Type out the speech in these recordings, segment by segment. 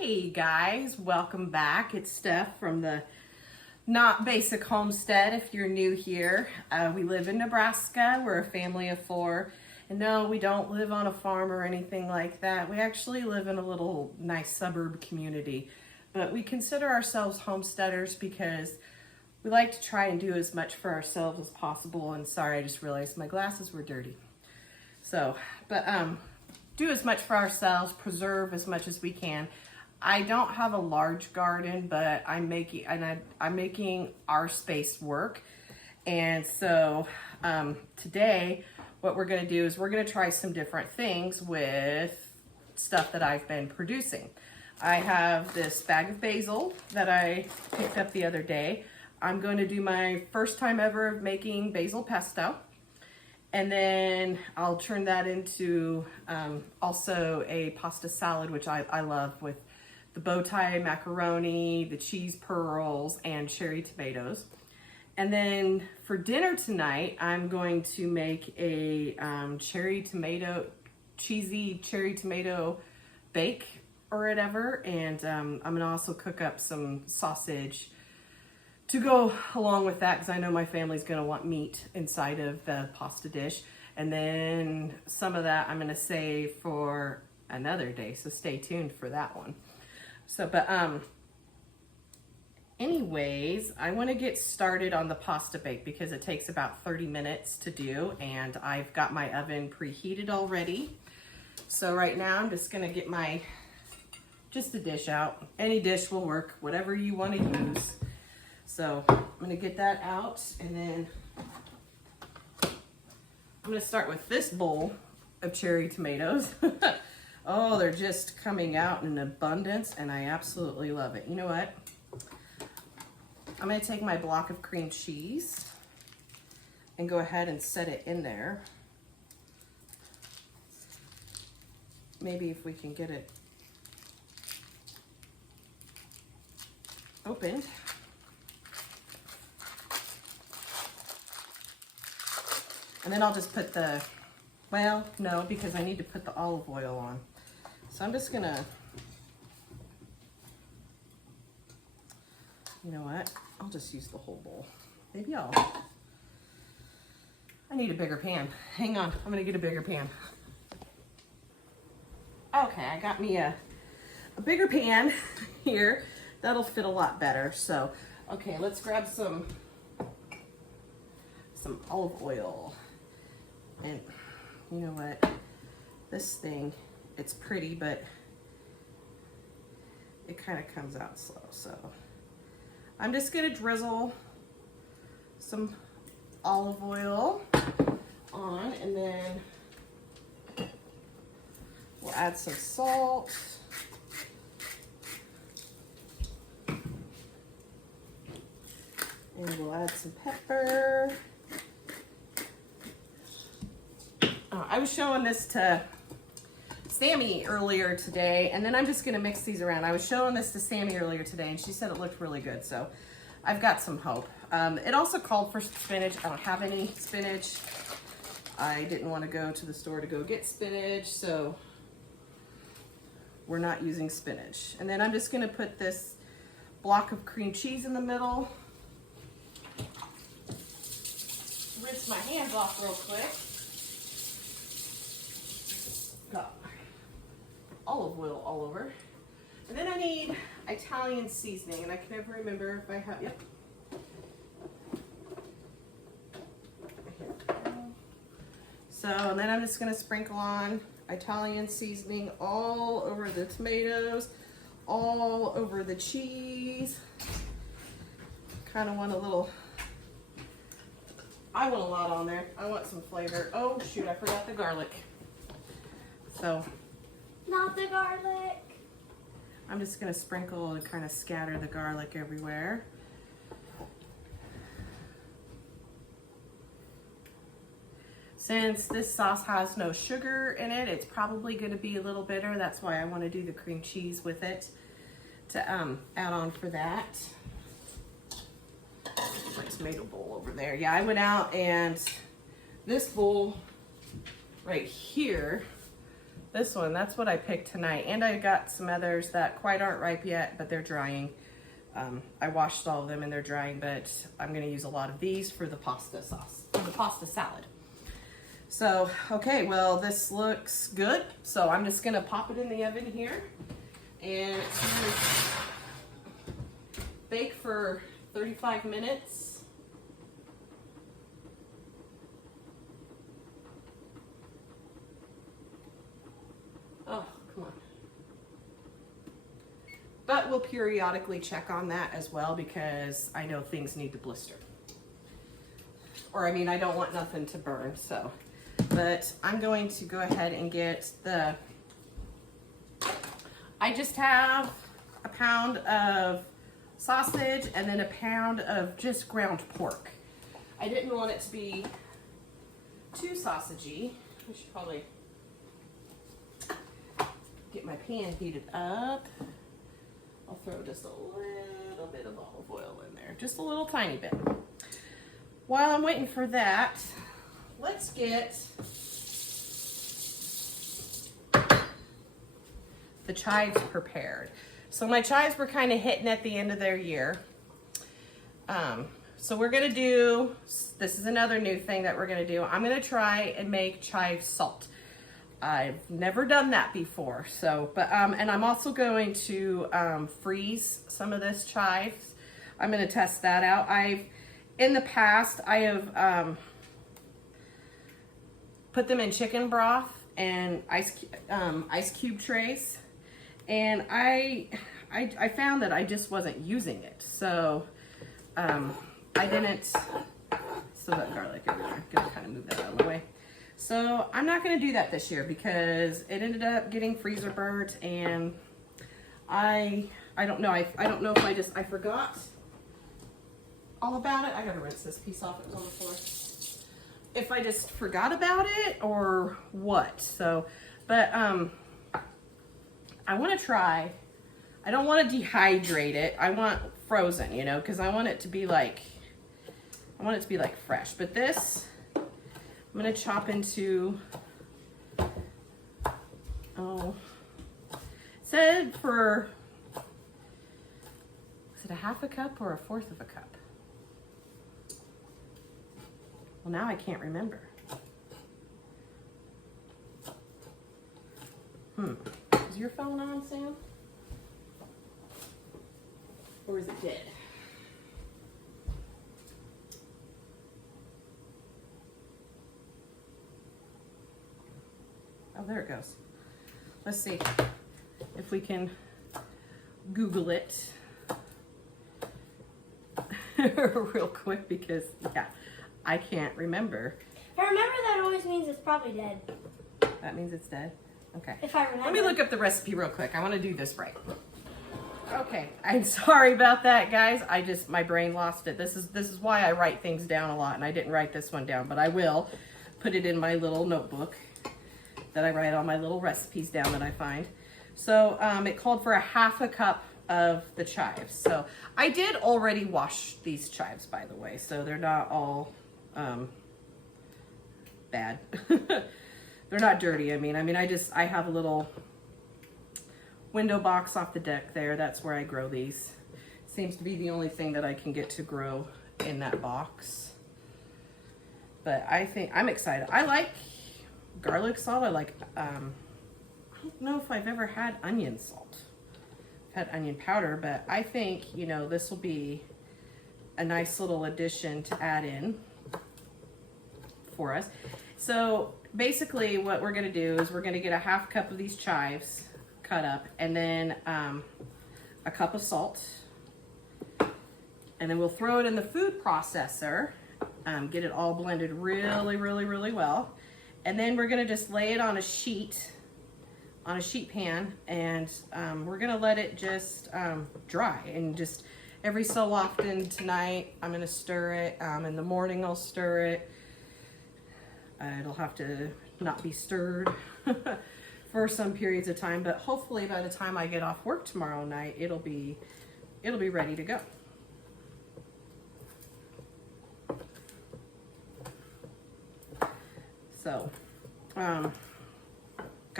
Hey guys, welcome back. It's Steph from the Not Basic Homestead. If you're new here, we live in Nebraska. We're a family of four. And no, we don't live on a farm or anything like that. We actually live in a little nice suburb community. But we consider ourselves homesteaders because we like to try and do as much for ourselves as possible. And sorry, I just realized my glasses were dirty. So, do as much for ourselves, preserve as much as we can. I don't have a large garden, but I'm making our space work. And so today, what we're going to do is we're going to try some different things with stuff that I've been producing. I have this bag of basil that I picked up the other day. I'm going to do my first time ever of making basil pesto. And then I'll turn that into also a pasta salad, which I love, with the bow tie macaroni, the cheese pearls, and cherry tomatoes. And then for dinner tonight, I'm going to make a cheesy cherry tomato bake or whatever. And I'm gonna also cook up some sausage to go along with that, because I know my family's gonna want meat inside of the pasta dish. And then some of that I'm gonna save for another day, so stay tuned for that one. So, anyways, I wanna get started on the pasta bake because it takes about 30 minutes to do, and I've got my oven preheated already. So right now I'm just gonna get just the dish out. Any dish will work, whatever you wanna use. So I'm gonna get that out, and then I'm gonna start with this bowl of cherry tomatoes. Oh, they're just coming out in abundance, and I absolutely love it. You know what? I'm gonna take my block of cream cheese and go ahead and set it in there. Maybe if we can get it opened. And then I'll just put no, because I need to put the olive oil on. So I'm just gonna, you know what? I'll just use the whole bowl. Maybe I need a bigger pan. Hang on, I'm gonna get a bigger pan. Okay, I got me a bigger pan here. That'll fit a lot better. So, okay, let's grab some olive oil. And you know what? This thing, it's pretty, but it kind of comes out slow. So I'm just gonna drizzle some olive oil on, and then we'll add some salt. And we'll add some pepper. I was showing this to Sammy earlier today, and then I'm just gonna mix these around. I was showing this to Sammy earlier today, and she said it looked really good, so I've got some hope. It also called for spinach. I don't have any spinach. I didn't want to go to the store to go get spinach, so we're not using spinach. And then I'm just gonna put this block of cream cheese in the middle. Rinse my hands off real quick. Got olive oil all over. And then I need Italian seasoning, and I can never remember if I have, yep. So, and then I'm just gonna sprinkle on Italian seasoning all over the tomatoes, all over the cheese. Kind of want I want a lot on there. I want some flavor. Oh shoot, I forgot the garlic. So, not the garlic. I'm just gonna sprinkle and kind of scatter the garlic everywhere. Since this sauce has no sugar in it, it's probably gonna be a little bitter. That's why I wanna do the cream cheese with it to add on for that. My tomato bowl over there. Yeah, I went out, and this bowl right here This one, that's what I picked tonight. And I got some others that quite aren't ripe yet, but they're drying. I washed all of them and they're drying, but I'm gonna use a lot of these for the pasta sauce, or the pasta salad. So, okay, well, this looks good. So I'm just gonna pop it in the oven here and it's gonna bake for 35 minutes. Oh, come on. But we'll periodically check on that as well because I know things need to blister. Or I mean, I don't want nothing to burn, so. But I'm going to go ahead and get the, I just have a pound of sausage and then a pound of just ground pork. I didn't want it to be too sausagey. I should probably get my pan heated up. I'll throw just a little bit of olive oil in there, just a little tiny bit. While I'm waiting for that, let's get the chives prepared. So my chives were kind of hitting at the end of their year. So we're gonna do, this is another new thing that we're gonna do. I'm gonna try and make chive salt. I've never done that before, so, but, and I'm also going to freeze some of this chives. I'm gonna test that out. In the past, I have put them in chicken broth and ice cube trays, and I found that I just wasn't using it. So I didn't, still got garlic everywhere. I'm gonna kind of move that out of the way. So I'm not gonna do that this year because it ended up getting freezer burnt, and I don't know. I don't know if I forgot all about it. I gotta rinse this piece off. It was on the floor. If I just forgot about it or what. So, but I want to try. I don't want to dehydrate it. I want frozen, you know, because I want it to be like, fresh. But this, I'm gonna chop into. Oh, it said for. Is it a half a cup or a fourth of a cup? Well, now I can't remember. Is your phone on, Sam? Or is it dead? Oh, there it goes. Let's see if we can Google it real quick because, yeah. I can't remember. If I remember, that always means it's probably dead. That means it's dead? Okay. If I remember. Let me look up the recipe real quick. I want to do this right. Okay. I'm sorry about that, guys. My brain lost it. This is why I write things down a lot, and I didn't write this one down, but I will put it in my little notebook that I write all my little recipes down that I find. So it called for a half a cup of the chives. So I did already wash these chives, by the way, so they're not all bad. They're not dirty. I mean, I have a little window box off the deck there. That's where I grow these. Seems to be the only thing that I can get to grow in that box. But I think I'm excited. I like garlic salt. I like, I don't know if I've ever had onion salt. I've had onion powder, but I think, you know, this will be a nice little addition to add in for us. So basically what we're gonna do is we're gonna get a half cup of these chives cut up, and then a cup of salt, and then we'll throw it in the food processor, get it all blended really well, and then we're gonna just lay it on a sheet pan, and we're gonna let it just dry, and just every so often tonight I'm gonna stir it. In the morning I'll stir it. It'll have to not be stirred for some periods of time, but hopefully by the time I get off work tomorrow night, it'll be ready to go. So, got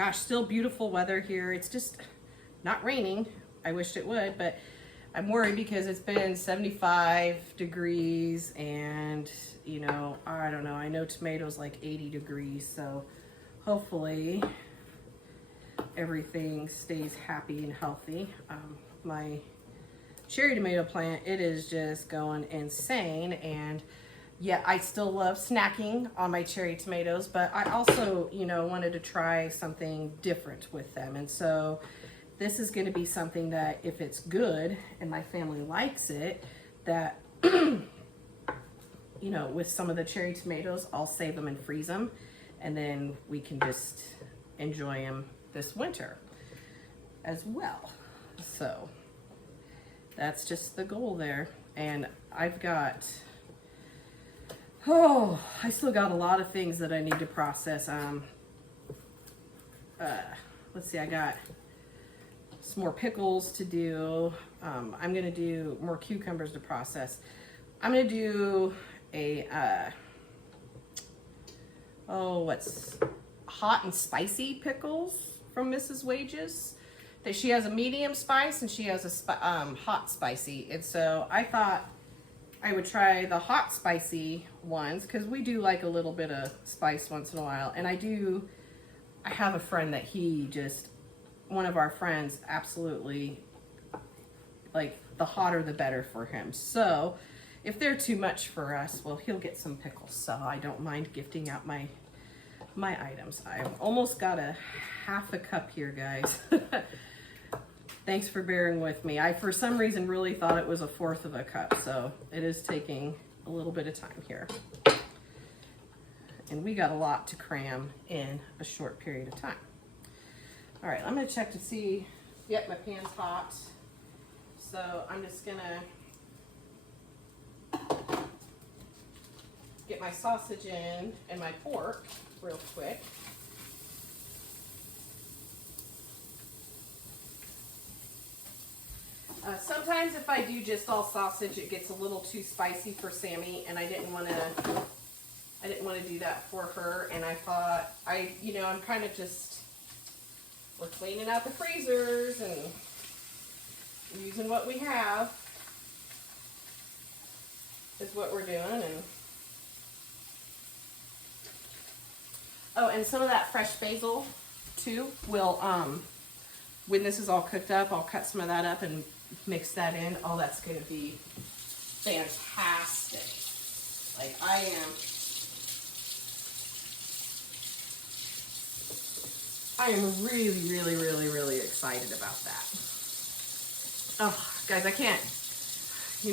gosh, still beautiful weather here. It's just not raining. I wished it would, but I'm worried because it's been 75 degrees and, you know, I don't know. I know tomatoes like 80 degrees, so hopefully everything stays happy and healthy. My cherry tomato plant, it is just going insane, and yeah, I still love snacking on my cherry tomatoes, but I also, you know, wanted to try something different with them. And so this is going to be something that if it's good and my family likes it, that, you know, with some of the cherry tomatoes, I'll save them and freeze them, and then we can just enjoy them this winter as well. So that's just the goal there. And I've got, I still got a lot of things that I need to process. Let's see, I got some more pickles to do. I'm gonna do more cucumbers to process. I'm gonna do a, what's hot and spicy pickles from Mrs. Wages. That she has a medium spice and she has a hot spicy. And so I thought I would try the hot spicy ones because we do like a little bit of spice once in a while. And I have a friend that one of our friends absolutely, like, the hotter the better for him. So if they're too much for us, well, he'll get some pickles. So I don't mind gifting out my items. I've almost got a half a cup here, guys. Thanks for bearing with me. I, for some reason, really thought it was a fourth of a cup, so it is taking a little bit of time here. And we got a lot to cram in a short period of time. All right, I'm gonna check to see, yep, my pan's hot. So I'm just gonna get my sausage in and my pork real quick. Sometimes if I do just all sausage, it gets a little too spicy for Sammy, and I didn't want to do that for her. And I thought, I'm kind of we're cleaning out the freezers and using what we have is what we're doing. And some of that fresh basil too will, when this is all cooked up, I'll cut some of that up and mix that in. Oh, that's going to be fantastic. Like, I am really, really, really, really excited about that. Oh, guys, I can't.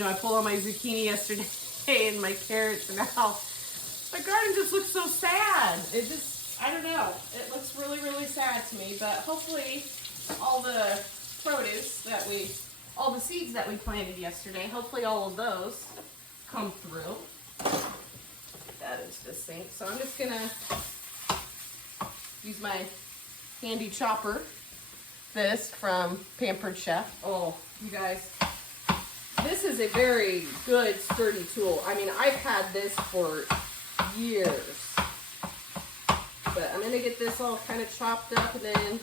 I pulled all my zucchini yesterday and my carrots, and now my garden just looks so sad. I don't know. It looks really, really sad to me, but hopefully all the produce all the seeds that we planted yesterday, hopefully all of those come through. Get that into the sink. So I'm just gonna use my handy chopper, this from Pampered Chef. Oh, you guys, this is a very good, sturdy tool. I mean, I've had this for years. But I'm gonna get this all kind of chopped up, and then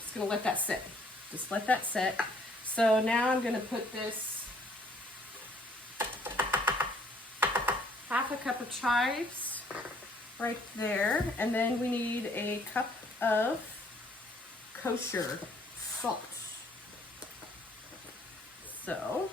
just gonna let that sit. Just let that sit. So now I'm gonna put this half a cup of chives right there, and then we need a cup of kosher salt. So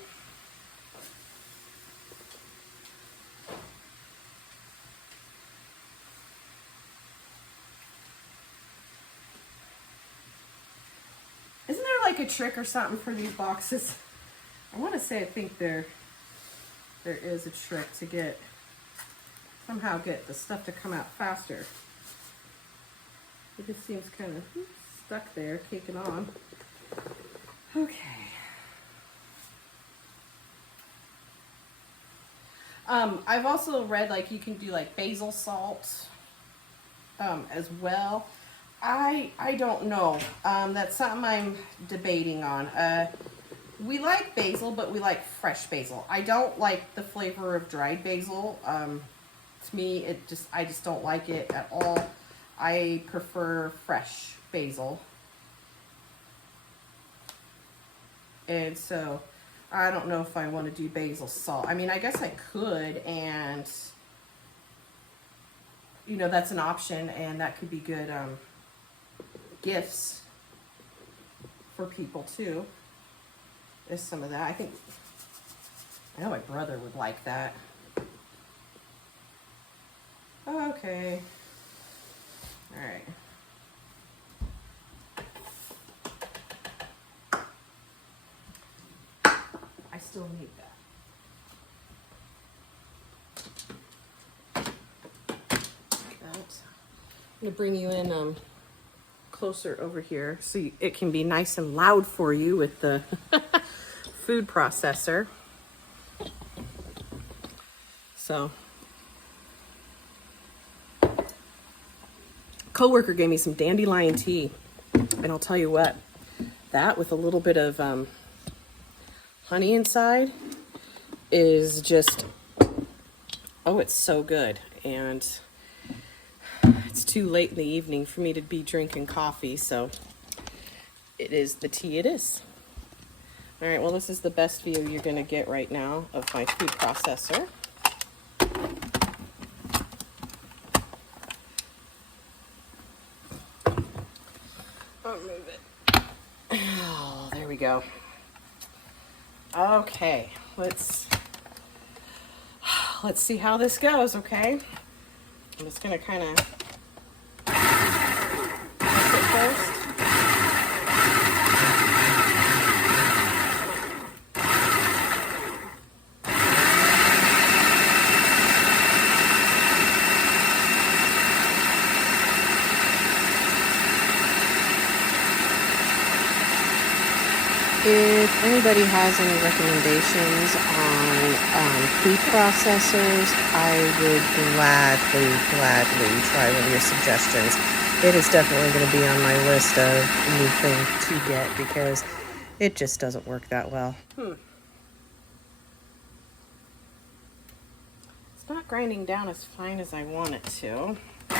isn't there like a trick or something for these boxes? I want to say I think there is a trick to somehow get the stuff to come out faster. It just seems kind of stuck there, caking on. Okay. I've also read like you can do like basil salt as well. I don't know. That's something I'm debating on. We like basil, but we like fresh basil. I don't like the flavor of dried basil. To me, I just don't like it at all. I prefer fresh basil. And so I don't know if I want to do basil salt. I mean, I guess I could, and you know, that's an option, and that could be good gifts for people too. Is some of that. I know my brother would like that. Okay. All right. I still need that. I'm gonna bring you in closer over here so it can be nice and loud for you with the food processor. So, coworker gave me some dandelion tea, and I'll tell you what, that with a little bit of honey inside is just, oh, it's so good. And it's too late in the evening for me to be drinking coffee, so it is the tea it is. All right, well, this is the best view you're gonna get right now of my food processor. I'll move it. Oh, there we go. Okay, let's see how this goes, okay? I'm just gonna kind of mix it first. If anybody has any recommendations on food processors, I would gladly try one of your suggestions. It is definitely going to be on my list of new things to get because it just doesn't work that well. It's not grinding down as fine as I want it to. Give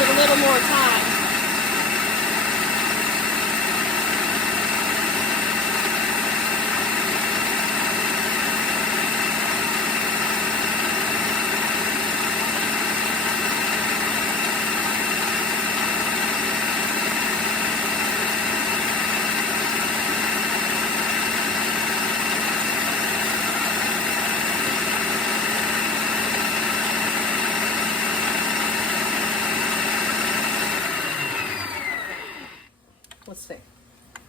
it a little more time. Let's see.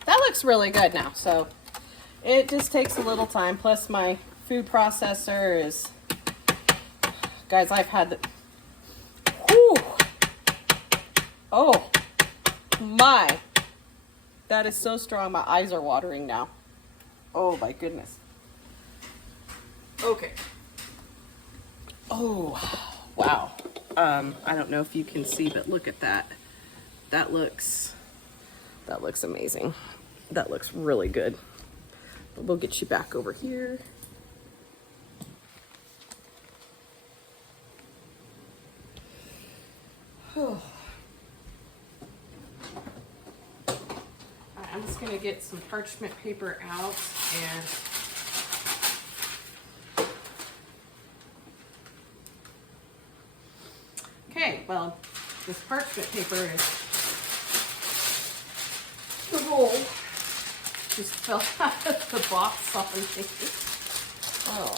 That looks really good now. So it just takes a little time. Plus my food processor is, guys, I've had the, whew. Oh my, that is so strong. My eyes are watering now. Oh my goodness. Okay. Oh, wow. I don't know if you can see, but look at that. That looks amazing. That looks really good. But we'll get you back over here. Oh. I'm just gonna get some parchment paper out and okay, well, this parchment paper is the roll. Just fell out of the box on me. Oh,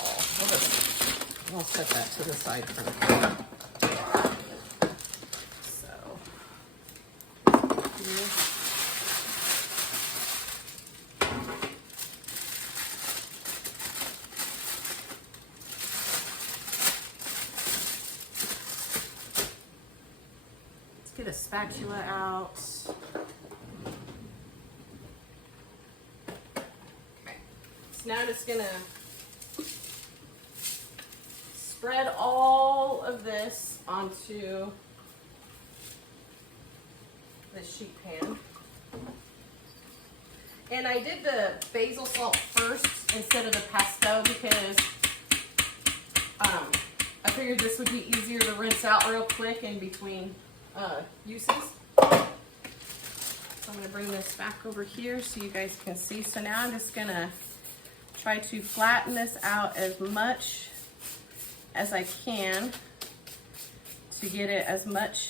I'll set that to the side for now. So, here. Let's get a spatula out. Now I'm just gonna spread all of this onto the sheet pan. And I did the basil salt first instead of the pesto because I figured this would be easier to rinse out real quick in between uses. So I'm going to bring this back over here so you guys can see. So now I'm just going to try to flatten this out as much as I can to get it as much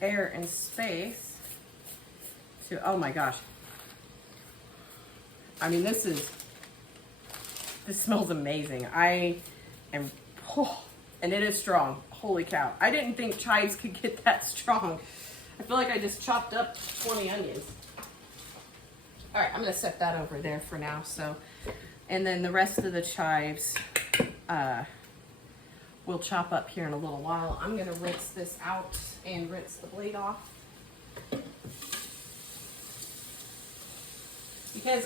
air and space to, oh my gosh. I mean, this smells amazing. I am, oh, and it is strong. Holy cow. I didn't think chives could get that strong. I feel like I just chopped up 20 onions. All right, I'm gonna set that over there for now. So, and then the rest of the chives we'll chop up here in a little while. I'm gonna rinse this out and rinse the blade off. Because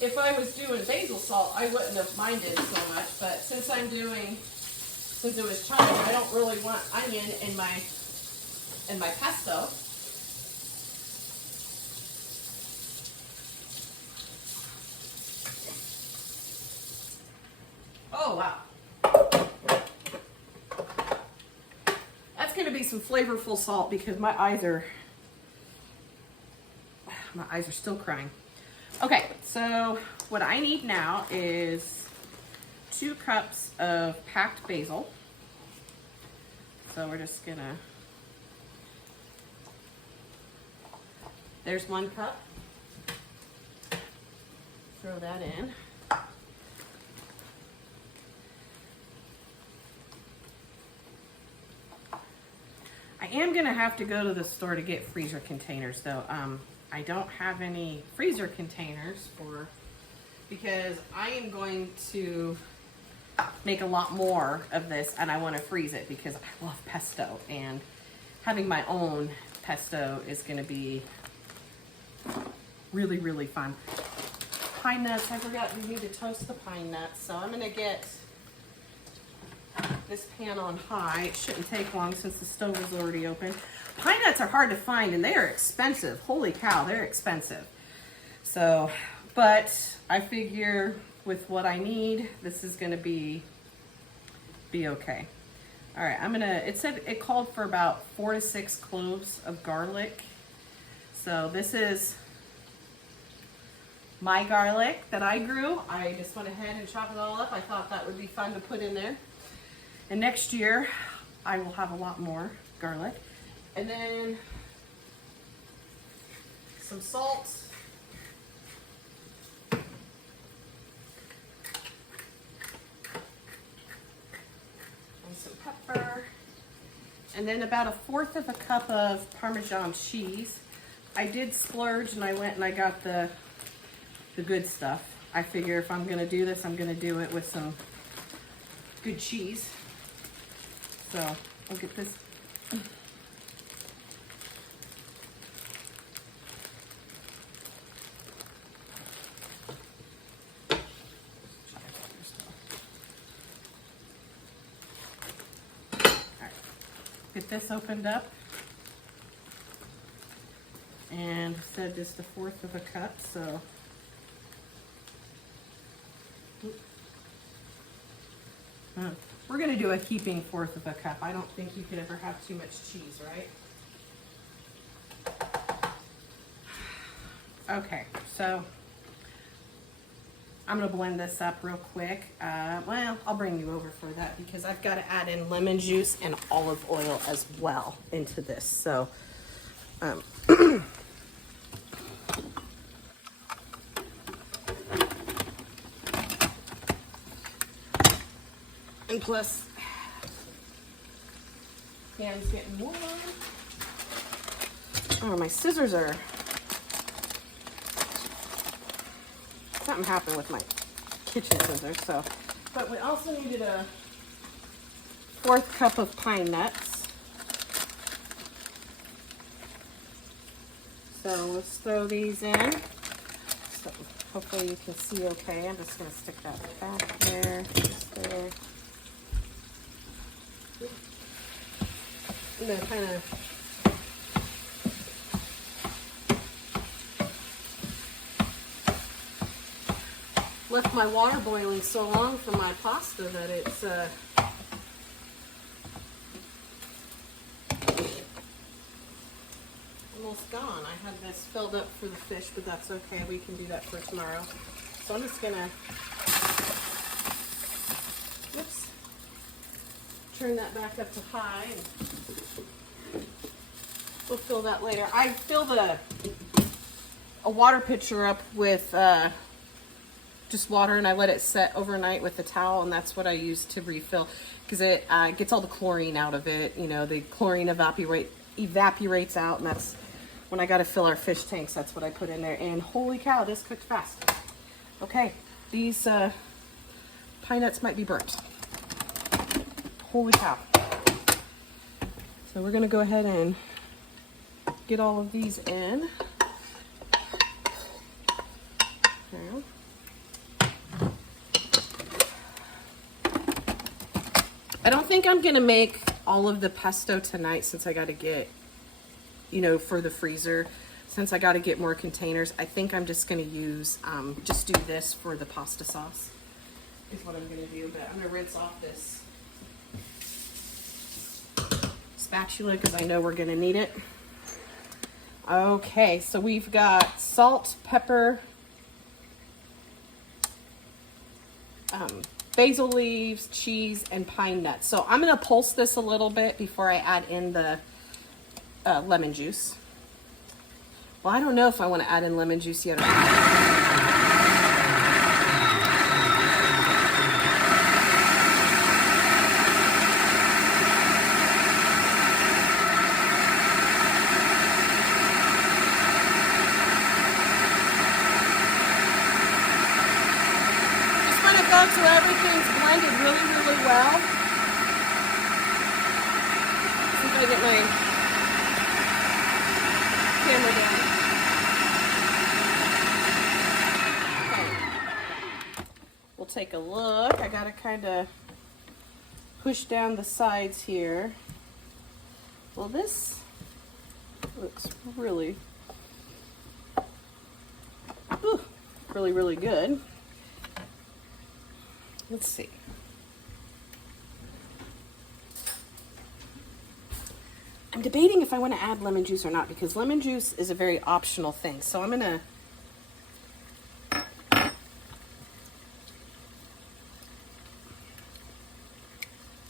if I was doing basil salt, I wouldn't have minded so much, but since it was chives, I don't really want onion in my pesto. Oh wow. That's gonna be some flavorful salt because my eyes are still crying. Okay, so what I need now is 2 cups of packed basil. So we're just gonna, there's 1 cup. Throw that in. I am gonna have to go to the store to get freezer containers though. I don't have any freezer containers because I am going to make a lot more of this and I want to freeze it because I love pesto, and having my own pesto is going to be really, really fun. Pine nuts, I forgot we need to toast the pine nuts, so I'm going to get this pan on high. It shouldn't take long since the stove is already open. Pine nuts are hard to find and they are expensive. Holy cow, they're expensive. So, but I figure with what I need, this is gonna be okay. All right, it said it called for about 4 to 6 cloves of garlic. So this is my garlic that I grew. I just went ahead and chopped it all up. I thought that would be fun to put in there. And next year, I will have a lot more garlic. And then some salt. And some pepper. And then about 1/4 of a cup of Parmesan cheese. I did splurge and I went and I got the good stuff. I figure if I'm gonna do this, I'm gonna do it with some good cheese. So I'll get this. Get this opened up, and said just 1/4 of a cup, so we're going to do a heaping 1/4 of a cup. I don't think you could ever have too much cheese, right? Okay, so I'm going to blend this up real quick. Well, I'll bring you over for that because I've got to add in lemon juice and olive oil as well into this. So, and plus, pan's getting warm. Oh, my scissors are... Something happened with my kitchen scissors, so. But we also needed a 1/4 cup of pine nuts. So let's throw these in. So hopefully you can see okay. I'm just gonna stick that back there, just there. And then kind of left my water boiling so long for my pasta that it's almost gone. I had this filled up for the fish, but that's okay. We can do that for tomorrow. So I'm just gonna, whoops, turn that back up to high, and we'll fill that later. I fill a water pitcher up with just water, and I let it set overnight with a towel, and that's what I use to refill, because it gets all the chlorine out of it. You know, the chlorine evaporates out, and that's when I got to fill our fish tanks. That's what I put in there. And holy cow, this cooked fast. Okay, these pine nuts might be burnt. Holy cow. So we're gonna go ahead and get all of these in. I don't think I'm gonna make all of the pesto tonight, since I gotta get, you know, for the freezer, since I gotta get more containers. I think I'm just gonna use, just do this for the pasta sauce, is what I'm gonna do. But I'm gonna rinse off this spatula, because I know we're gonna need it. Okay, so we've got salt, pepper, basil leaves, cheese, and pine nuts. So I'm gonna pulse this a little bit before I add in the lemon juice. Well, I don't know if I want to add in lemon juice yet or not. So everything's blended really, really well. See if I get my camera down. Okay. We'll take a look. I gotta kind of push down the sides here. Well, this looks really, really, really good. Let's see. I'm debating if I want to add lemon juice or not, because lemon juice is a very optional thing. So I'm gonna,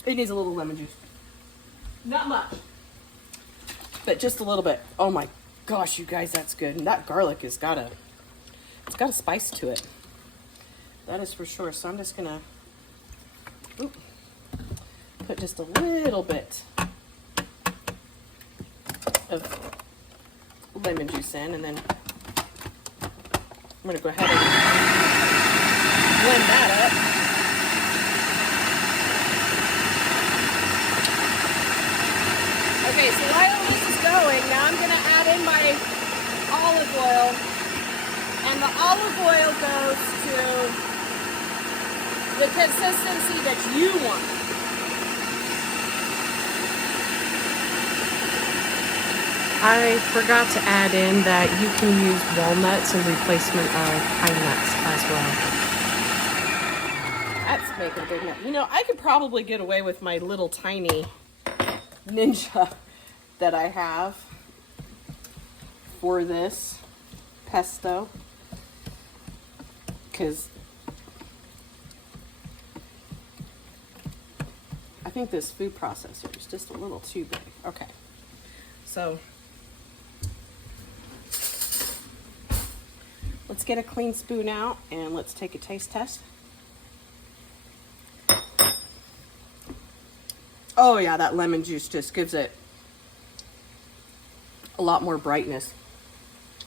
it needs a little lemon juice. Not much, but just a little bit. Oh my gosh, you guys, that's good. And that garlic has got it's got a spice to it. That is for sure. So I'm just gonna put just a little bit of lemon juice in, and then I'm gonna go ahead and blend that up. Okay, so while this is going, now I'm gonna add in my olive oil, and the olive oil goes to the consistency that you want. I forgot to add in that you can use walnuts in replacement of pine nuts as well. That's making a big nut. You know, I could probably get away with my little tiny Ninja that I have for this pesto, because I think this food processor is just a little too big. Okay, so let's get a clean spoon out and let's take a taste test. Oh yeah, that lemon juice just gives it a lot more brightness.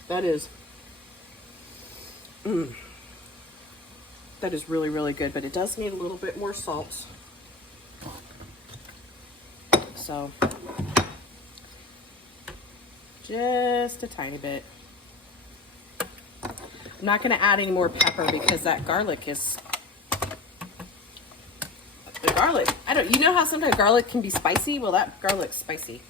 That is, that is really, really good, but it does need a little bit more salt. So, just a tiny bit. I'm not going to add any more pepper because that garlic is, the garlic, I don't, you know how sometimes garlic can be spicy? Well, that garlic's spicy.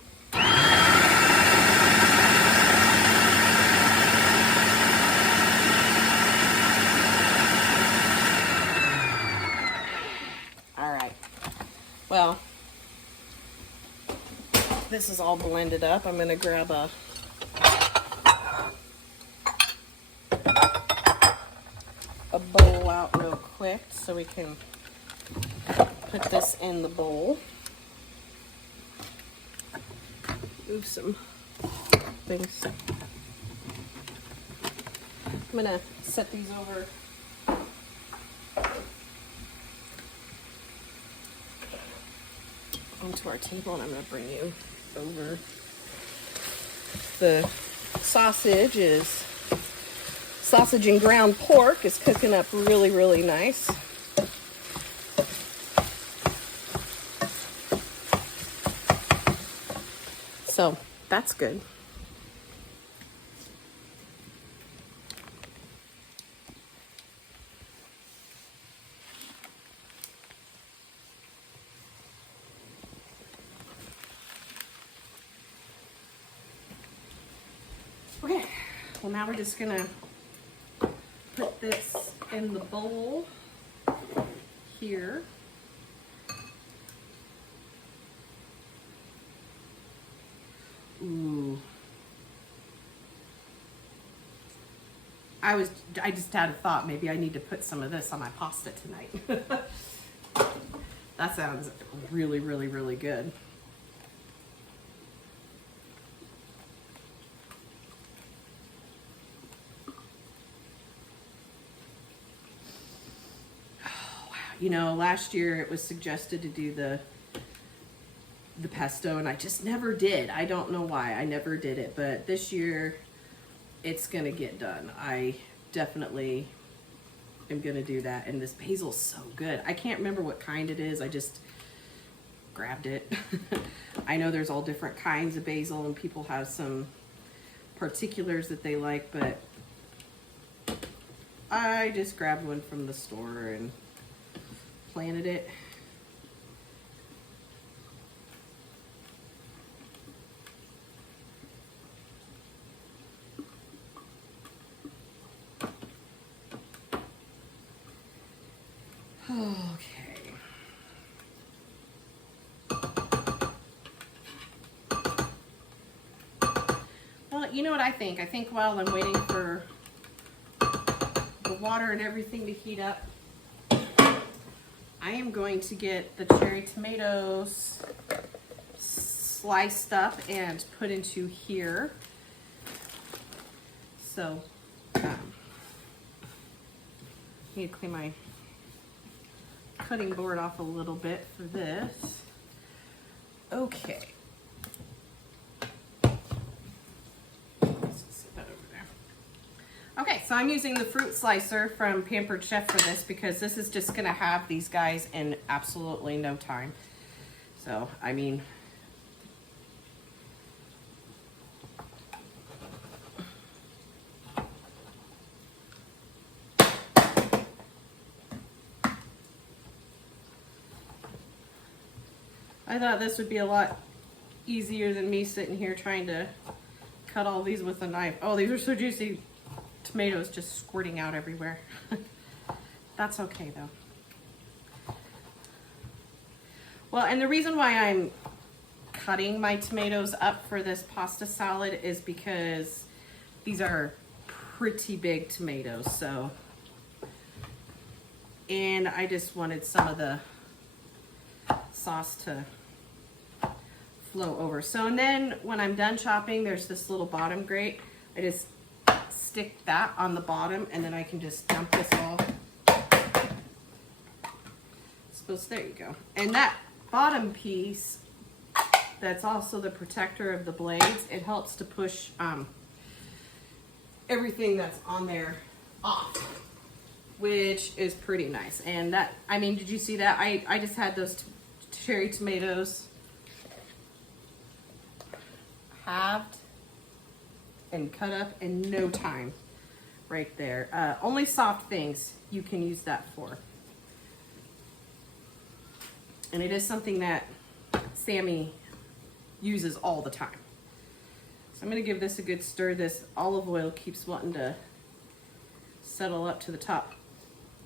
Well, this is all blended up. I'm gonna grab a bowl out real quick so we can put this in the bowl. Move some things. I'm gonna set these over onto our table, and I'm gonna bring you over. The sausage and ground pork is cooking up really, really nice. So that's good. Okay, well now we're just gonna put this in the bowl here. Ooh. I just had a thought, maybe I need to put some of this on my pasta tonight. That sounds really, really, really good. You know, last year it was suggested to do the pesto, and I just never did. I don't know why. I never did it, but this year it's gonna get done. I definitely am gonna do that, and this basil's so good. I can't remember what kind it is. I just grabbed it. I know there's all different kinds of basil, and people have some particulars that they like, but I just grabbed one from the store and planted it. Okay. Well, you know what I think? I think while I'm waiting for the water and everything to heat up, I am going to get the cherry tomatoes sliced up and put into here. So, I need to clean my cutting board off a little bit for this. Okay. Let's just set that over there. Okay, so I'm using the fruit slicer from Pampered Chef for this because this is just gonna have these guys in absolutely no time. So, I mean, I thought this would be a lot easier than me sitting here trying to cut all these with a knife. Oh, these are so juicy. Tomatoes just squirting out everywhere. That's okay though. Well, and the reason why I'm cutting my tomatoes up for this pasta salad is because these are pretty big tomatoes, so, and I just wanted some of the sauce to flow over. So, and then when I'm done chopping, there's this little bottom grate. I just stick that on the bottom, and then I can just dump this all. There you go. And that bottom piece, that's also the protector of the blades. It helps to push everything that's on there off, which is pretty nice. And that, I mean, did you see that? I just had those cherry tomatoes halved and cut up in no time right there. Only soft things you can use that for. And it is something that Sammy uses all the time. So I'm gonna give this a good stir. This olive oil keeps wanting to settle up to the top.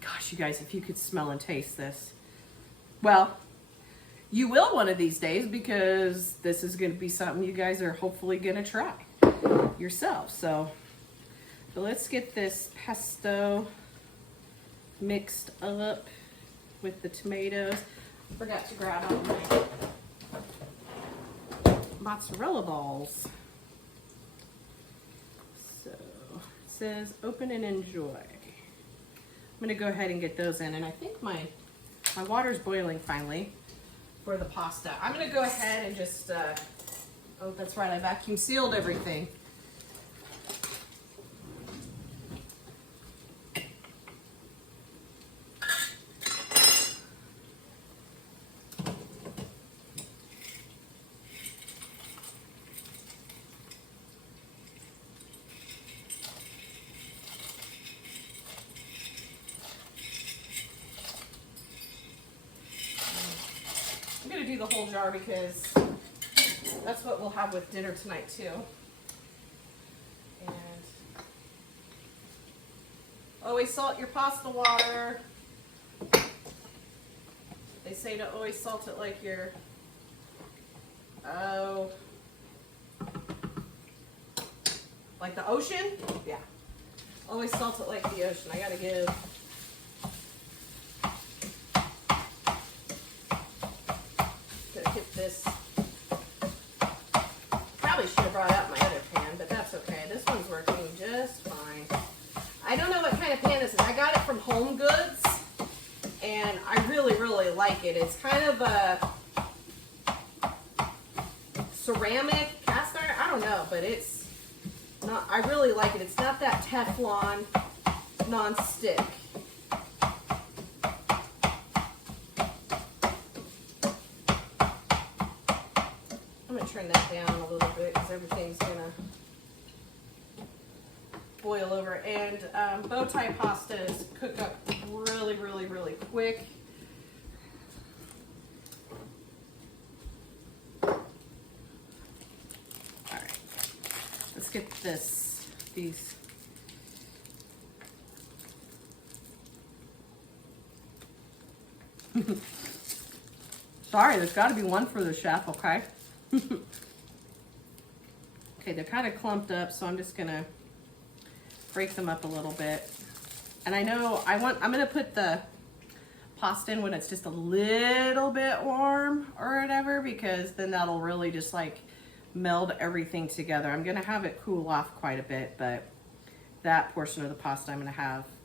Gosh, you guys, if you could smell and taste this. Well, you will one of these days, because this is going to be something you guys are hopefully going to try yourself. So let's get this pesto mixed up with the tomatoes. Forgot to grab out my mozzarella balls. So it says open and enjoy. I'm gonna go ahead and get those in, and I think my water's boiling finally for the pasta. I'm gonna go ahead and just, oh, that's right, I vacuum sealed everything. I'm gonna do the whole jar because that's what we'll have with dinner tonight too. And always salt your pasta water. They say to always salt it like you're, like the ocean? Yeah. Always salt it like the ocean. I gotta give this. Probably should have brought out my other pan, but that's okay. This one's working just fine. I don't know what kind of pan this is. I got it from Home Goods, and I really, really like it. It's kind of a ceramic, cast iron, I don't know, but it's not, I really like it. It's not that Teflon non-stick. I'm going to turn that down a little bit because everything's going to boil over. And bow tie pastas cook up really, really, really quick. All right, let's get these. Sorry, there's got to be one for the chef, okay? Okay, they're kind of clumped up, so I'm just gonna break them up a little bit. And I know I'm gonna put the pasta in when it's just a little bit warm or whatever, because then that'll really just like meld everything together. I'm gonna have it cool off quite a bit, but that portion of the pasta I'm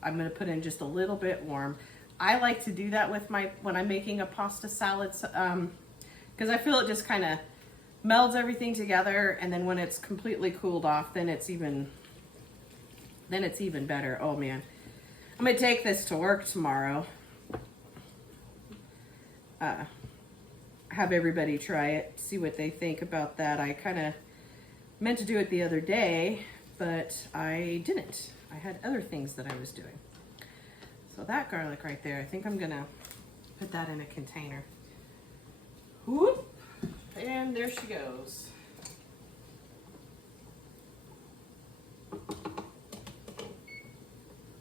gonna put in just a little bit warm. I like to do that with when I'm making a pasta salad, because I feel it just kind of melds everything together, and then when it's completely cooled off, then it's even better. Oh man, I'm gonna take this to work tomorrow. Have everybody try it, see what they think about that. I kind of meant to do it the other day, but I didn't. I had other things that I was doing. So that garlic right there, I think I'm gonna put that in a container. Whoop. And there she goes.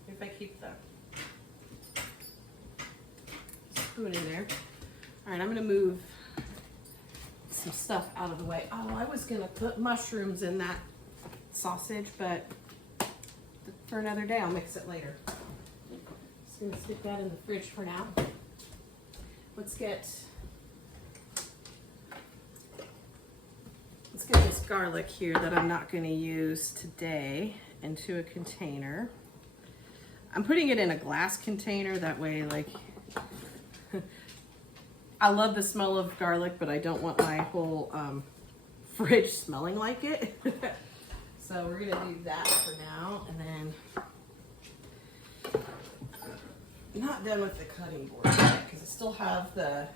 If I keep the spoon in there. All right, I'm gonna move some stuff out of the way. Oh, I was gonna put mushrooms in that sausage, but for another day, I'll mix it later. Just gonna stick that in the fridge for now. Let's get this garlic here that I'm not going to use today into a container. I'm putting it in a glass container, that way, like, I love the smell of garlic, but I don't want my whole fridge smelling like it. So we're going to do that for now, and then I'm not done with the cutting board yet, because I still have the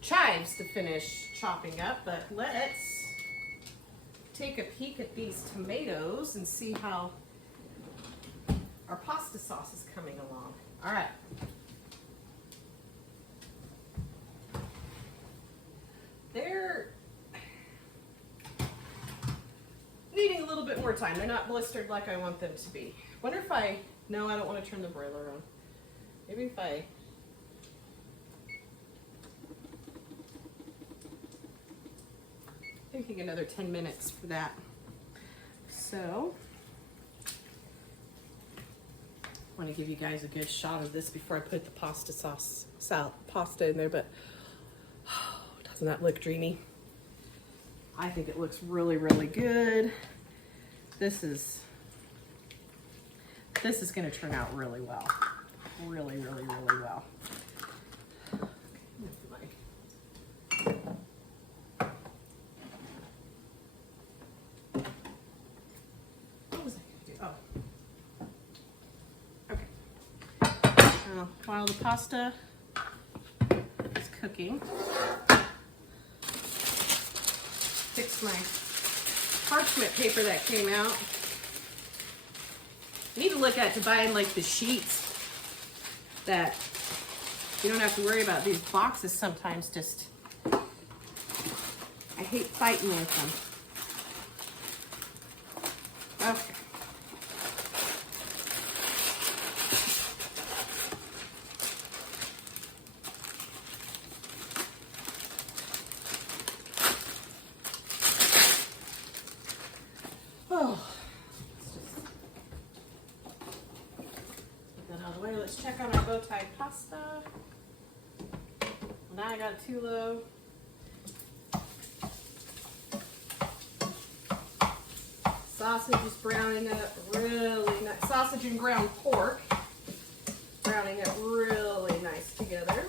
chives to finish chopping up, but let's take a peek at these tomatoes and see how our pasta sauce is coming along. All right. They're needing a little little bit more time. They're not blistered like I want them to be. Wonder if no, I don't want to turn the broiler on. Maybe if thinking another 10 minutes for that. So, I want to give you guys a good shot of this before I put the pasta in there, but doesn't that look dreamy? I think it looks really, really good. This is going to turn out really well. Really, really, really well. What was I going to do? Oh. Okay. While the pasta is cooking, fix my parchment paper that came out. I need to look at to buying like the sheets that you don't have to worry about. These boxes sometimes just, I hate fighting with them. Okay. Let's check on our bow tie pasta. Now I got a tulo. Sausage is browning up really nice. Sausage and ground pork browning up really nice together.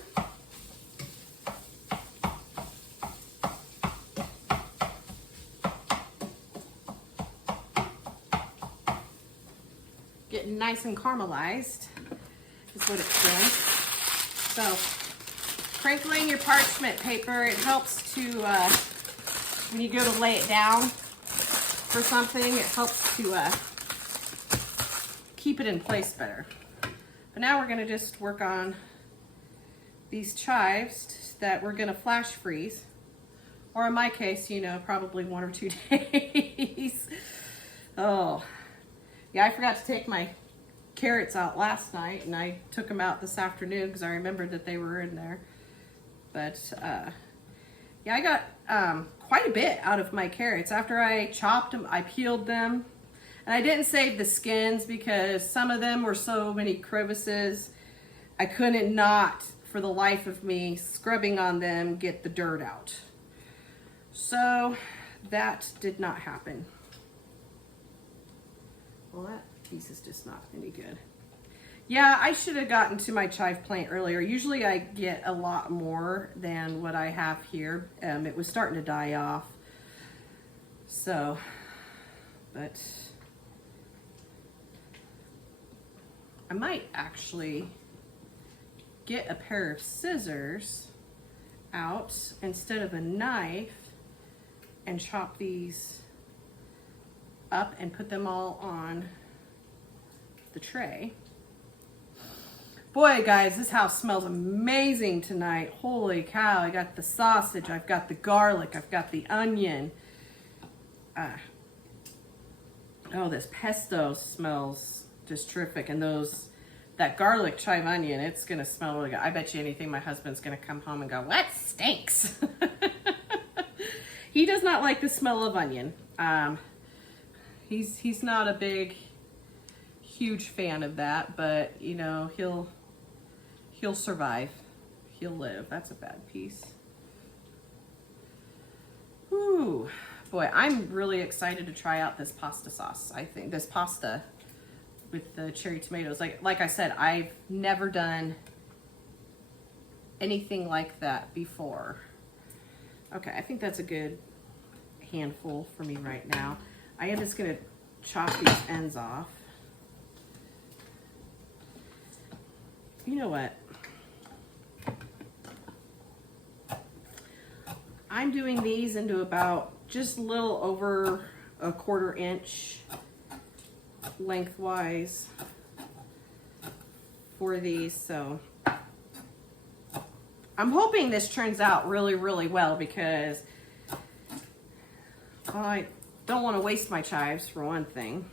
Getting nice and caramelized. Is what it's doing. So, crinkling your parchment paper, it helps to, when you go to lay it down for something, it helps to keep it in place better. But now we're going to just work on these chives that we're going to flash freeze. Or in my case, you know, probably 1 or 2 days. Oh, yeah, I forgot to take my carrots out last night, and I took them out this afternoon because I remembered that they were in there. But yeah, I got quite a bit out of my carrots. After I chopped them, I peeled them, and I didn't save the skins because some of them were so many crevices I couldn't not for the life of me scrubbing on them get the dirt out. So that did not happen. Well, that piece is just not any good. Yeah, I should have gotten to my chive plant earlier. Usually I get a lot more than what I have here. It was starting to die off. So, but I might actually get a pair of scissors out instead of a knife and chop these up and put them all on the tray. Boy, guys, this house smells amazing tonight. Holy cow, I got the sausage, I've got the garlic, I've got the onion. Oh, this pesto smells just terrific. And that garlic chive onion, it's gonna smell really good. I bet you anything my husband's gonna come home and go, what stinks? He does not like the smell of onion. He's not a big, huge fan of that, but you know, he'll survive. He'll live. That's a bad piece. Ooh, boy, I'm really excited to try out this pasta sauce. I think this pasta with the cherry tomatoes. Like I said, I've never done anything like that before. Okay, I think that's a good handful for me right now. I am just gonna chop these ends off. You know what? I'm doing these into about just a little over a 1/4 inch lengthwise for these, so I'm hoping this turns out really, really well because I don't want to waste my chives for one thing.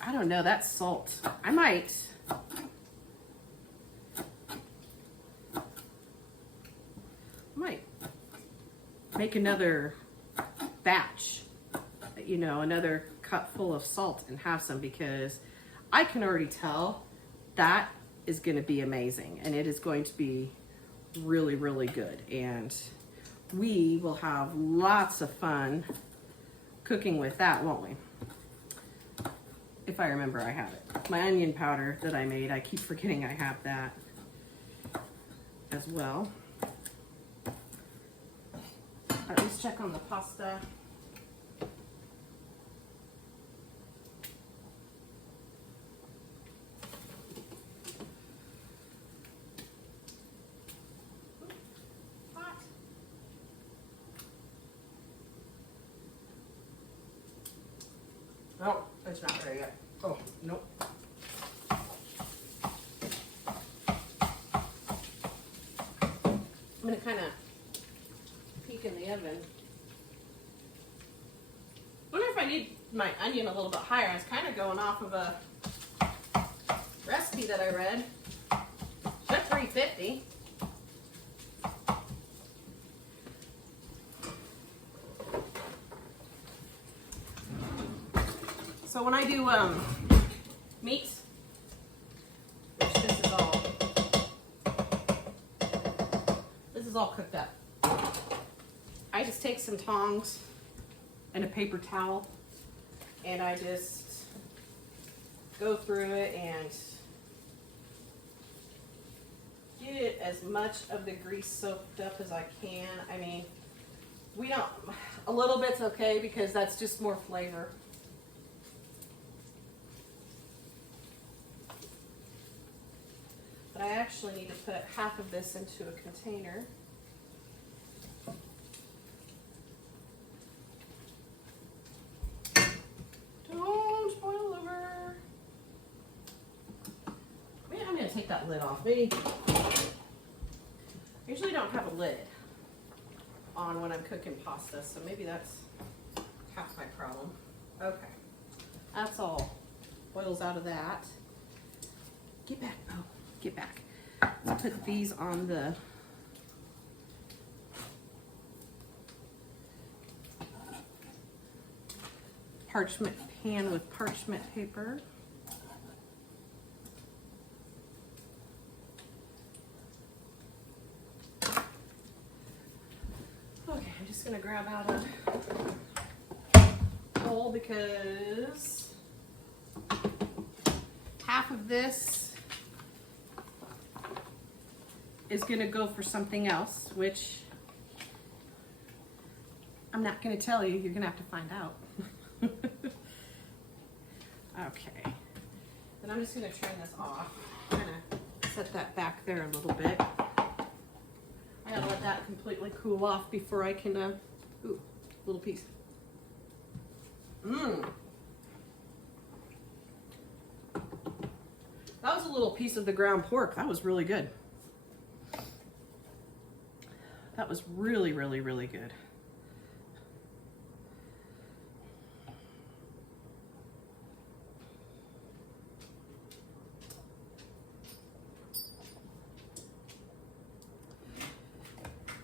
I don't know, that's salt. I might make another batch, you know, another cup full of salt and have some, because I can already tell that is going to be amazing, and it is going to be really, really good. And we will have lots of fun cooking with that, won't we? If I remember I have it. My onion powder that I made, I keep forgetting I have that as well. At least check on the pasta. Hot. No, it's not there yet. Oh, nope. I'm gonna kind of peek in the oven. Wonder if I need my onion a little bit higher. I was kind of going off of a recipe that I read. Said 350. So when I do meats, which this is all cooked up. I just take some tongs and a paper towel, and I just go through it and get as much of the grease soaked up as I can. I mean, a little bit's okay because that's just more flavor. But I actually need to put half of this into a container. Don't boil over. Maybe I'm going to take that lid off. Maybe. I usually don't have a lid on when I'm cooking pasta, so maybe that's half my problem. Okay. That's all. Boils out of that. Get back. Oh. Get back. Let's put these on the parchment pan with parchment paper. Okay, I'm just gonna grab out a bowl because half of this is going to go for something else, which I'm not going to tell you. You're going to have to find out. Okay. Then I'm just going to turn this off. I'm going to set that back there a little bit. I got to let that completely cool off before I can, ooh, little piece. That was a little piece of the ground pork. That was really good. That was really, really, really good.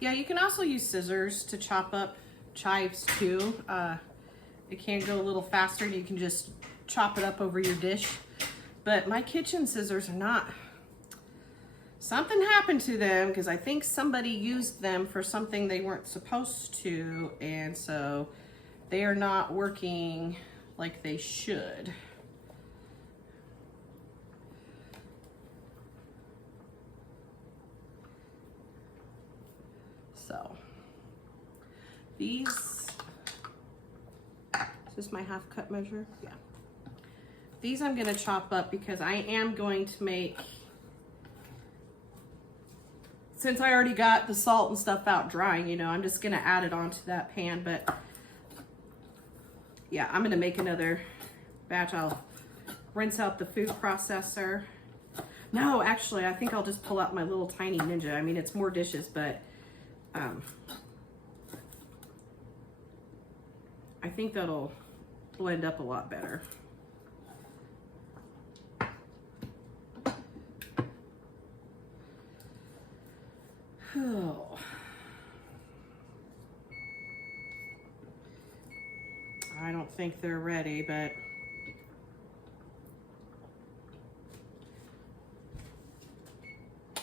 Yeah, you can also use scissors to chop up chives too. It can go a little faster and you can just chop it up over your dish. But my kitchen scissors are not. Something happened to them because I think somebody used them for something they weren't supposed to, and so they are not working like they should. So these, is this my half cup measure? Yeah. These I'm gonna chop up because I am going to make, since I already got the salt and stuff out drying, you know, I'm just gonna add it onto that pan. But yeah, I'm gonna make another batch. I'll rinse out the food processor. No, actually, I think I'll just pull out my little tiny Ninja. I mean, it's more dishes, but I think that'll blend up a lot better. Oh. I don't think they're ready, but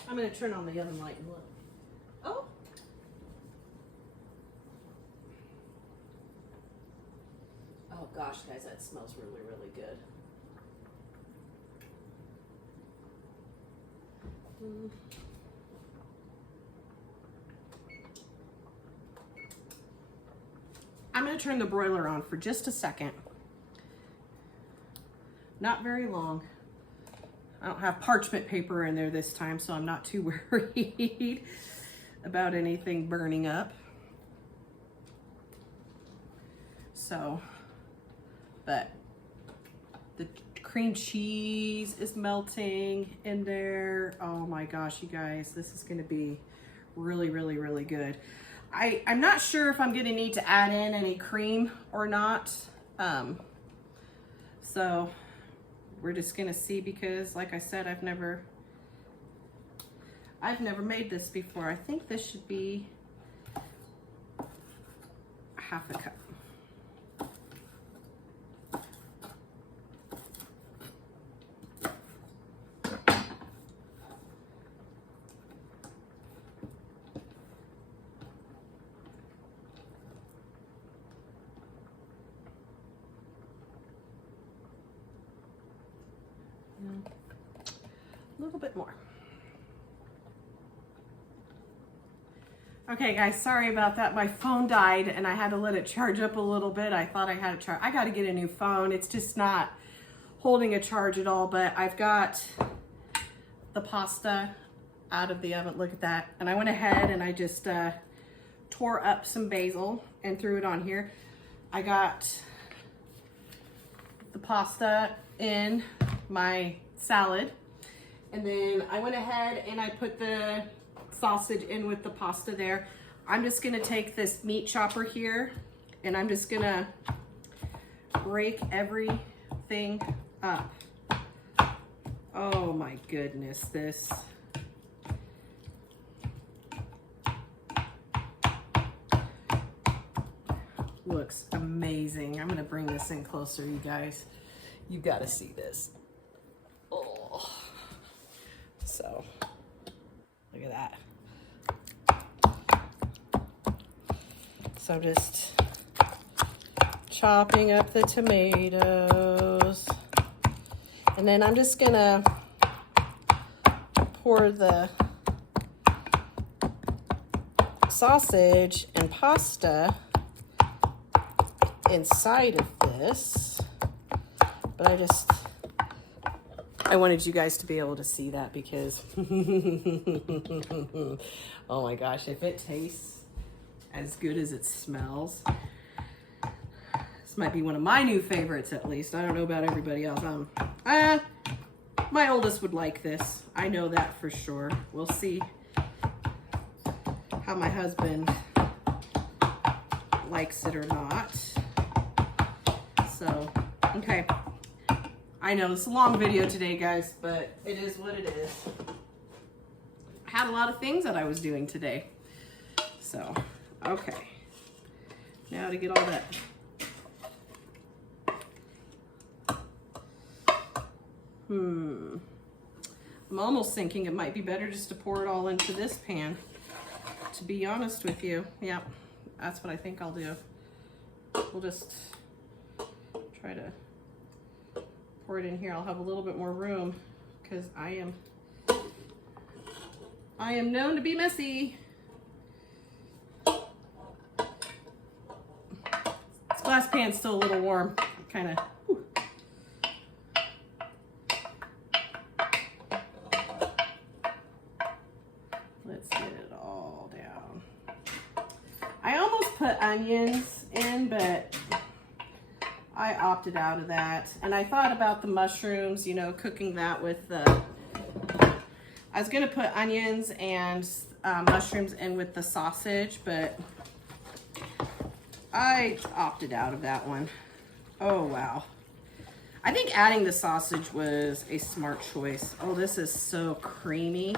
I'm going to turn on the oven light and look. Oh. Oh gosh, guys, that smells really, really good. I'm going to turn the broiler on for just a second. Not very long. I don't have parchment paper in there this time, so I'm not too worried about anything burning up. So, but the cream cheese is melting in there. Oh my gosh, you guys, this is gonna be really, really, really good. I'm not sure if I'm gonna need to add in any cream or not. So we're just gonna see, because like I said, I've never made this before. I think this should be half a cup. A little bit more. Okay guys, sorry about that. My phone died and I had to let it charge up a little bit. I thought I had a charge. I got to get a new phone. It's just not holding a charge at all, but I've got the pasta out of the oven. Look at that. And I went ahead and I just tore up some basil and threw it on here. I got the pasta in my salad, and then I went ahead and I put the sausage in with the pasta there. I'm just gonna take this meat chopper here and I'm just gonna break everything up. Oh my goodness, this looks amazing. I'm gonna bring this in closer, you guys. You gotta see this. Oh, so look at that. So I'm just chopping up the tomatoes, and then I'm just gonna pour the sausage and pasta inside of this. But I wanted you guys to be able to see that, because oh my gosh, if it tastes as good as it smells, this might be one of my new favorites, at least. I don't know about everybody else. My oldest would like this. I know that for sure. We'll see how my husband likes it or not. So, okay. I know it's a long video today, guys, but it is what it is. I had a lot of things that I was doing today. So, okay. Now to get all that. I'm almost thinking it might be better just to pour it all into this pan, to be honest with you. Yep, that's what I think I'll do. We'll just try to pour it in here. I'll have a little bit more room, because I am known to be messy. This glass pan's still a little warm, kind of. Let's get it all down. I almost put onions in, but I opted out of that. And I thought about the mushrooms, you know, cooking that with the, I was gonna put onions and mushrooms in with the sausage, but I opted out of that one. Oh, wow. I think adding the sausage was a smart choice. Oh, this is so creamy.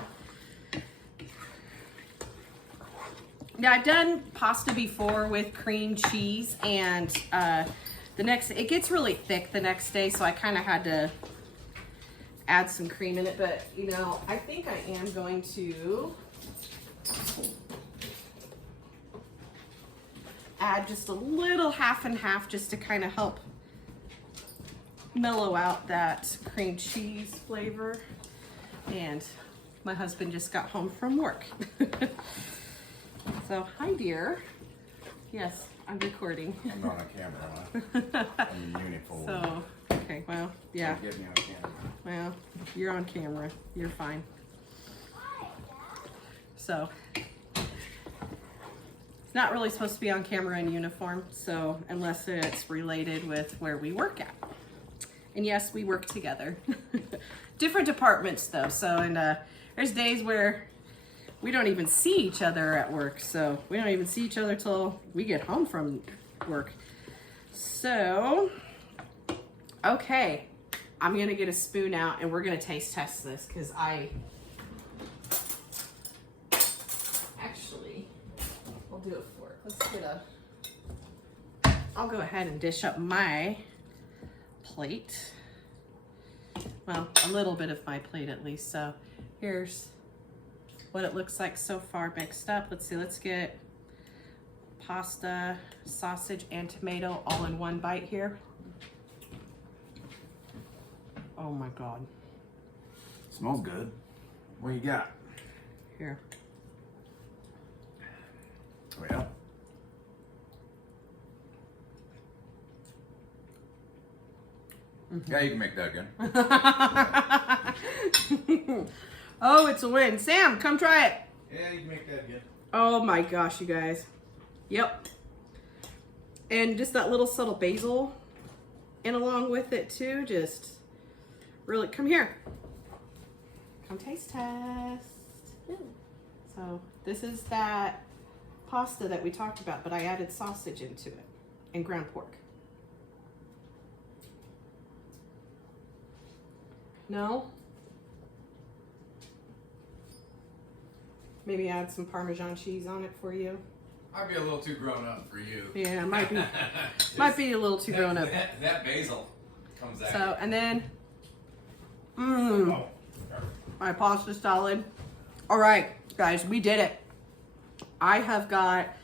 Now, I've done pasta before with cream cheese, and it gets really thick the next day, so I kind of had to add some cream in it. But, you know, I think I am going to add just a little half and half just to kind of help mellow out that cream cheese flavor. And my husband just got home from work. So, hi dear. Yes, I'm recording. I'm not on camera, huh? I'm in uniform. So, okay, well, yeah. Get me on camera. Well, you're on camera. You're fine. So, it's not really supposed to be on camera in uniform, so unless it's related with where we work at. And yes, we work together. Different departments though, so, and there's days where we don't even see each other at work, so we don't even see each other till we get home from work. So, okay, I'm gonna get a spoon out and we're gonna taste test this because actually, I'll do a fork. Let's get I'll go ahead and dish up my plate. Well, a little bit of my plate at least. So here's what it looks like so far mixed up. Let's see, let's get pasta, sausage, and tomato all in one bite here. Oh my God. Smells good. What you got? Here. Well. Yeah, you can make that again. Oh, it's a win. Sam, come try it. Yeah, you can make that again. Oh my gosh, you guys. Yep. And just that little subtle basil and along with it too, just really, come here. Come taste test. So this is that pasta that we talked about, but I added sausage into it and ground pork. No? Maybe add some Parmesan cheese on it for you. Might be a little too grown up for you. Yeah, might be a little too grown up. That basil comes out. So, and then, Oh. my pasta salad. All right, guys, we did it. I have got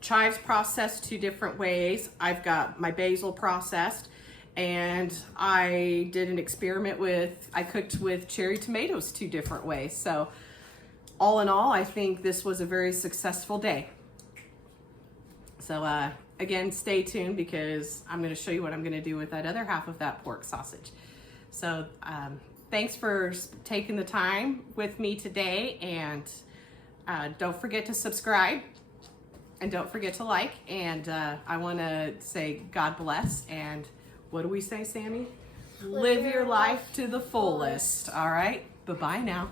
chives processed 2 different ways. I've got my basil processed, and I did an experiment I cooked with cherry tomatoes 2 different ways. So, all in all, I think this was a very successful day. So, again, stay tuned because I'm going to show you what I'm going to do with that other half of that pork sausage. So, thanks for taking the time with me today, and don't forget to subscribe and don't forget to like, and I want to say God bless, and what do we say, Sammy? Live your life to the fullest. All right, bye-bye now.